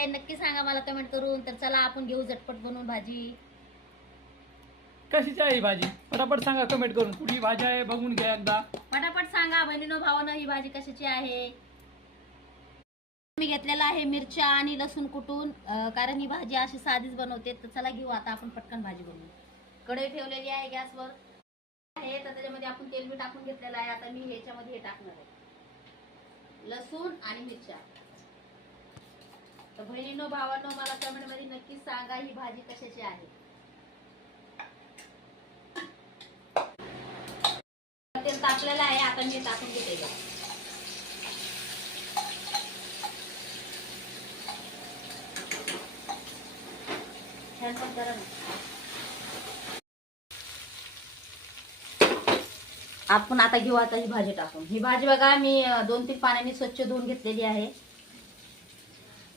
नक्की सांगा मला कमेंट करून. तर चला आपण घेऊ झटपट बनवून भाजी. कशीची आहे ही भाजी? पटापट सांगा कमेंट करून. कुठली भाजी आहे बघून घ्या एकदा. पटापट सांगा बहिणीनो भावानं ही भाजी कशाची आहे. मी घेतलेला आहे मिरच्या आणि लसूण कुटून, कारण ही भाजी अशी साधीच बनवते. तर चला घेऊ आता आपण पटकन भाजी बनवू. कढई ठेवलेली आहे गॅसवर आहे, तर त्याच्यामध्ये आपण तेल बी टाकून घेतलेलं आहे. आता मी ह्याच्यामध्ये हे टाकणार आहे लसूण आणि मिरच्या. तर बहिणीनो भावांनो मला कमेंट मध्ये नक्की सांगा ही भाजी कशाची आहे. तेल तापलेलं आहे, आता मी टाकून घेते. आपण आता घेऊ आता ही भाजी टाकून. ही भाजी बघा मी 2-3 पाण्याने स्वच्छ धुवून घेतलेली आहे.